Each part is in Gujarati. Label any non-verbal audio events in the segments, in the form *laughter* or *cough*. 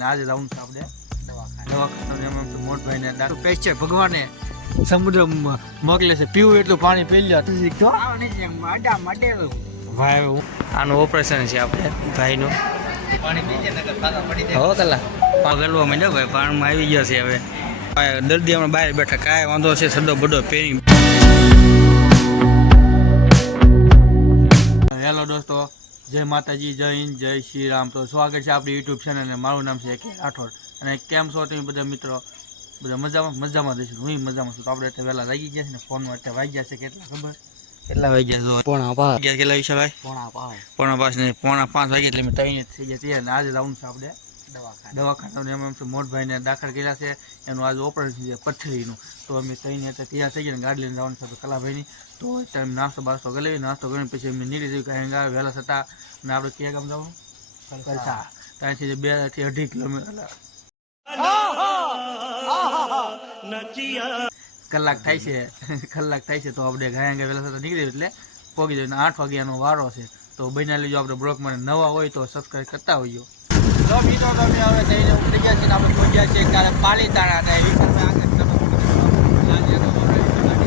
અને આજે જવાનું છે આપણે દવાખાને. તો મોટભાઈને દારૂ પેસ્ટ છે. ભગવાને સમુદ્ર મોકલે છે. પીવું એટલું પાણી પી લ્યો. ભાઈ આનું ઓપરેશન છે આપણે ભાઈનું. પાણી પી જાય નકર ખાધા પડી જાય. હો કલા. પગલવા માંડ્યો ભાઈ પાણીમાં આવી ગયો છે હવે. દર્દી હમણાં બહાર બેઠા. કાંઈ વાંધો છે સડો બડો પહેરી. હેલો દોસ્તો. જય માતાજી જય હિન્દ જય શ્રી રામ. તો સ્વાગત છે આપણી યુટ્યુબ ચેનલ અને મારું નામ છે કે રાઠોડ. અને કેમ છો તમે બધા મિત્રો? બધા મજામાં? મજામાં દઈશું હું મજામાં છું. તો આપણે અત્યારે વહેલા લાગી ગયા છે ને ફોનમાં અત્યારે વાગ્યા છે કેટલા ખબર? કેટલા વાગ્યા છો? પોણા પાંચ. કેટલા વિશે ભાઈ પોણા પાંચ. પોણા પાંચ ને પોણા પાંચ વાગ્યા એટલે મેં ત્રણ થઈ ગયા છીએ અને આજે લાવવાનું છે આપણે. દવાખાને. દવાખાનું. એમ એમ મોટભાઈને દાખલ કર્યા છે. એનું આજે ઓપરેશન છે પથરીનું. તો અમે થઈને અત્યારે તૈયાર થઈ ગયા ગાડી લઈને જવાનું છે કલાભાઈની. તો અત્યારે નાસ્તો બાસ્તો કરી લઈએ. નાસ્તો કરીને પછી અમે નીકળી જઈએ કાંઈ કે વહેલા થતા અને આપણે ક્યાં ગામ જવાનું? કલસા ત્યાંથી બેથી અઢી કિલોમીટર કલાક થાય છે. *laughs* કલાક થાય છે તો આપણે ગયા ગયા વહેલા થતા નીકળી એટલે પોગી જાય આઠ વાગ્યાનો વારો છે. તો બન્યા લેજો આપણે બ્લોકમાં. નવા હોય તો સબસ્ક્રાઈબ કરતા હોઈજો તો બીજો તમે હવે થઈને ઉપડી ગયા છીએ આપણે પહોંચ્યા છીએ ત્યારે પાલીતાણા ને એ આગળ તમે લાગે તો ગાડી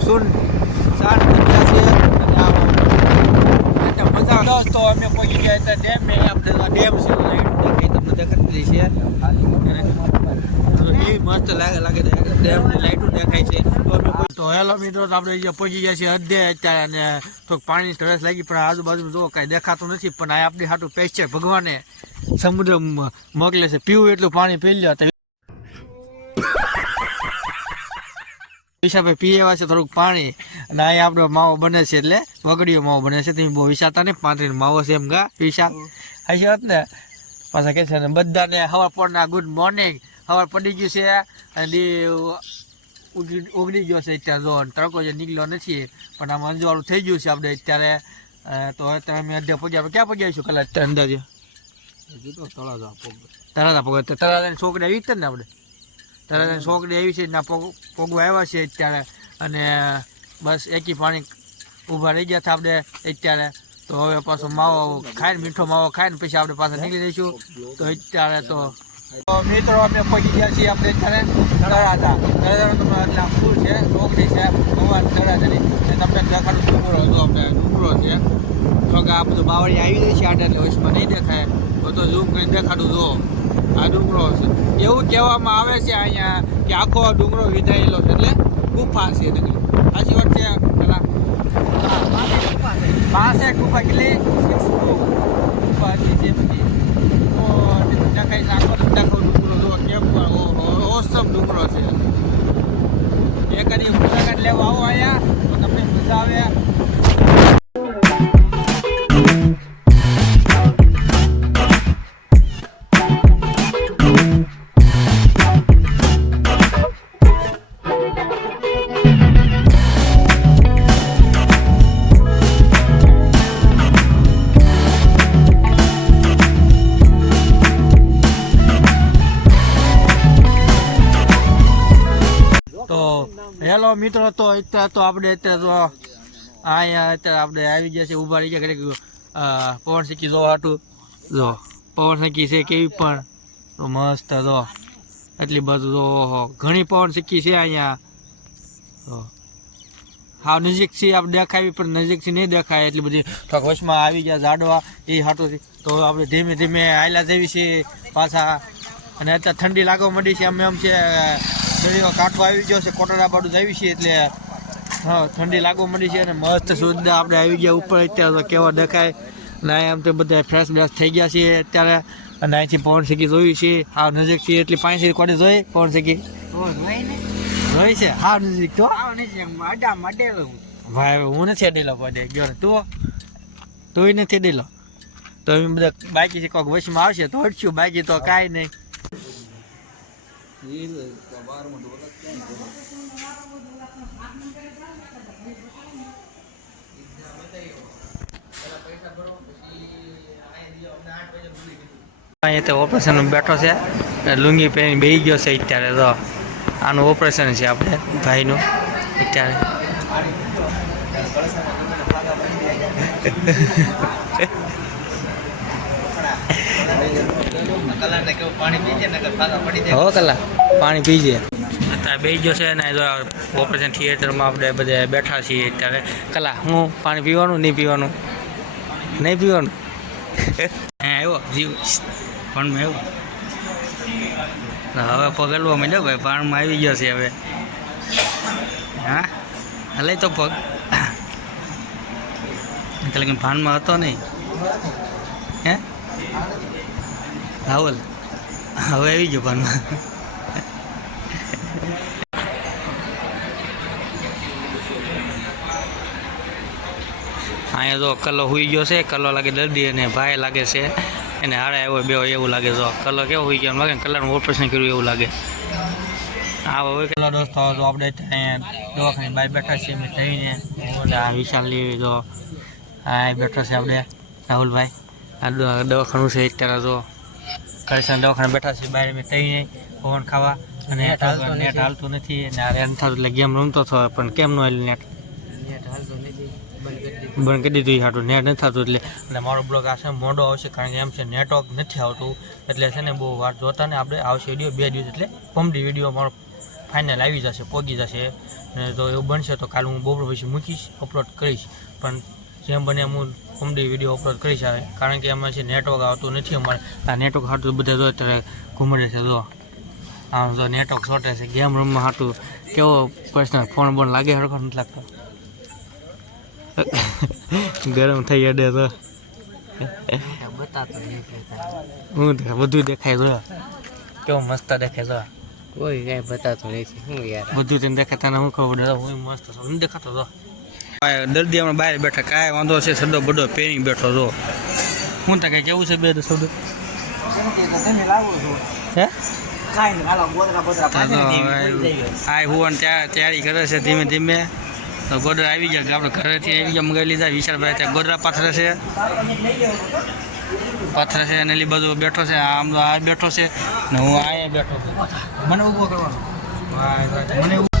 સુન સાત પચાસ છે અને આવો એટલે મજા દોસ્તો અમે પહોંચી ગયા હતા ડેમ ને આપણે ડેમ છે, લાઈટ તમને દેખાતી છે. એ મસ્ત લાગે લાગે લાઈટો દેખાય છે. પહોંચી- ગયા છીએ અધ્યાય અત્યારે પાણીની તરસ લાગી, પણ આજુબાજુ જો કાંઈ દેખાતું નથી, પણ આ આપણી હાટું પેસ્ટ છે. ભગવાને સમુદ્ર મોકલે છે. પીવું એટલું પાણી પી લ્યો. હિસાબે પીએવા છે થોડુંક પાણી. અને અહીંયા આપણો માવો બને છે એટલે વગડીયો માવો બને છે. તમે બહુ વિચારતા નહીં પાંત્રીનો માવો છે એમ ગા વિશાલ હશે હોત ને પાછા કે છે ને બધાને હવા પડના ગુડ મોર્નિંગ હવા પડી ગયું છે અને ઉગડી ગયો છે અત્યારે જો તડકો જે નીકળ્યો નથી પણ આમ અંજવાળું થઈ ગયું છે આપણે અત્યારે. તો અત્યારે અમે અડધે પગ્યા ક્યાં પગ્યા છું કલાક અંદાજે? તળાજા પગ. તરાતાની છોકરી આવી જ ને આપણે? તરાતાની છોકરી આવી છે, ના પગ, પગવા આવ્યા છે અત્યારે. અને બસ એકી પાણી ઊભા રહી ગયા હતા આપણે અત્યારે. તો હવે પાછો માવો ખાઈને, મીઠો માવો ખાઈને પછી આપણે પાછા નીકળી જઈશું. તો અત્યારે તો તો મિત્રો અમે પહોંચી ગયા છીએ આપણે અત્યારે તમને એટલે ફૂલ છે છોકરી છે, ભગવાન તળાજાની. તમને દેખાડું, ડુંગરો હતો આપણે, ડુંગરો છે. જો કે આ બધું બાવળી આવી જાય છે આટલે વચમાં નહીં દેખાય. તો ઝૂમ કરીને દેખાડું, જો. આ ડુંગરો છે. એવું કહેવામાં આવે છે અહીંયા કે આખો ડુંગરો વિધાયેલો છે. એટલે ગુફા છે સાચી વાત છે? પેલા પાસે ગુફા કેટલી ગુફા છે જે બધી દેખાય આખો આખો ડુંગરો જો કેમ ઓસમ ડુંગરો છે. એ કરી મુલાકાત લેવા આવો અહીંયા. તો તમને મજા આવે. તો હેલો મિત્રો, તો અત્યારે તો આપણે અત્યારે તો અહીંયા અત્યારે આપણે આવી ગયા છે ઊભા રહી ગયા, ઘરે પવન સિક્કી જો હાટું. જો, પવન સિક્કી છે કેવી પણ. તો મસ્ત જો એટલી બધું જો ઘણી પવન સિક્કી છે અહીંયા. હા નજીકથી આપણે દેખાવી પણ નજીકથી નહીં દેખાય એટલી બધી. વચમાં આવી ગયા ઝાડવા, એ હાટું તો આપણે ધીમે ધીમે હાયલા જેવી છે પાછા. અને અત્યારે ઠંડી લાગવા માંડી છે અમે એમ છે. દરિયો કાંટો આવી ગયો છે કોટડા બાજુ આવી છે એટલે હા ઠંડી લાગવા મળી છે અને મસ્ત સુંદર આપણે આવી ગયા ઉપર અત્યારે તો કેવા દેખાય. અને અહીંયા આમ તો બધા ફ્રેશ બ્રેશ થઈ ગયા છે અત્યારે. અને અહીંથી પવન શેકી જોયું છે. હા છે એટલી પાંચથી કોટે જોઈ પવન શેકી. જોઈ છે? હા નજીક તો. ભાઈ હું નથી અડેલો પડે ગયો ને તું? તું નથી અડેલો. તો બધા બાકી છે કોઈક વચમાં આવશે તો અડશું. બાકી તો કાંઈ નહીં. અહીંયા તો ઓપરેશન બેઠો છે. લુંગી પહેરીને બેહી ગયો છે અત્યારે તો. આનું ઓપરેશન છે આપણે, ભાઈનું, અત્યારે. હો કલા પાણી પીજે અત્યારે બે ગયો છે ને જો ઓપરેશન થિયેટરમાં આપણે બધા બેઠા છીએ ત્યારે કલા હું પાણી પીવાનું નહીં પીવાનું? નહીં પીવાનું? હે આવ્યો જીવ. ફોનમાં આવ્યો. હવે પગલવો માંડ્યો ભાઈ પાણમાં આવી ગયો છે હવે. હા? હલે તો પગ. એટલે કે ભાનમાં હતો નહીં. હે? રાહુલ હવે આવી ગયો ભાનમાં અહીંયા જો કલો હુઈ ગયો છે. કલો લાગે દર્દી અને ભાઈ લાગે છે. એને હારે આવ્યો બે એવું લાગે જો. કલો કેવો હોઈ ગયો? લાગે કલરનું ઓપરેશન કર્યું એવું લાગે. હા હવે કેટલા દોસ્તો તો આપણે અહીંયા દવાખાને બહાર બેઠા છીએ અમે થઈને. આ વિશાલની જો આ બેઠો છે આપણે રાહુલભાઈ. આ દવાખાનું છે અત્યારે જો. કરેશન દવાખાને બેઠા છીએ બહાર મેં થઈને પવન ખાવા. અને નેટ હાલતું નથી. અને આ રેન થતું એટલે ગેમ રમતો હતો પણ કેમ ન હાલ્યું નેટ? બંધ કરી દીધું. હાટું. નેટ નથી થતું એટલે અને મારો બ્લોગ આ છે મોડો આવશે કારણ કે એમ છે નેટવર્ક નથી આવતું. એટલે છે ને બહુ વાર જોતા ને આપણે આવશે વીડિયો બે દિવસ એટલે કોમેડી વીડિયો મારો ફાઇનલ આવી જશે પહોંચી જશે. અને જો એવું બનશે તો કાલે હું બપોર પછી મૂકીશ અપલોડ કરીશ. પણ જેમ બને એમ હું કોમેડી વીડિયો અપલોડ કરી હવે. કારણ કે એમાં છે નેટવર્ક આવતું નથી અમારે. આ નેટવર્ક હાટું બધા જો અત્યારે ઘૂમડે છે જો આમ જો નેટવર્ક શોર્ટે છે. ગેમ રમવા હાટું કેવો પ્રશ્ન ફોન બોન લાગે હરખો નથી લાગતો. *laughs* ગરમ થઈ અડે તો. હું બધું દેખાય તો કેવો મસ્ત દેખાય તો કોઈ કઈ બતાતો નથી હું યાર. બધું તને દેખાતા હું ખબર હું મસ્ત છું. દેખાતો તો દર્દી હમણાં બહાર બેઠા. કાંઈ વાંધો છે સડો બડો પહેરી બેઠો તો હું તા કઈ કેવું છે બે હે? આ હું તૈયારી કરે છે ધીમે ધીમે. તો ગોદરા આવી ગયા આપણે ઘરેથી આવી ગયા મંગાવી લીધા. વિશાલભાઈ ત્યાં ગોદરા પાથરે છે. પાથરે છે અને એલી બધું બેઠો છે. આમ તો આ બેઠો છે ને હું અહીંયા બેઠો છું. મને ઊભો કરવાનો. મને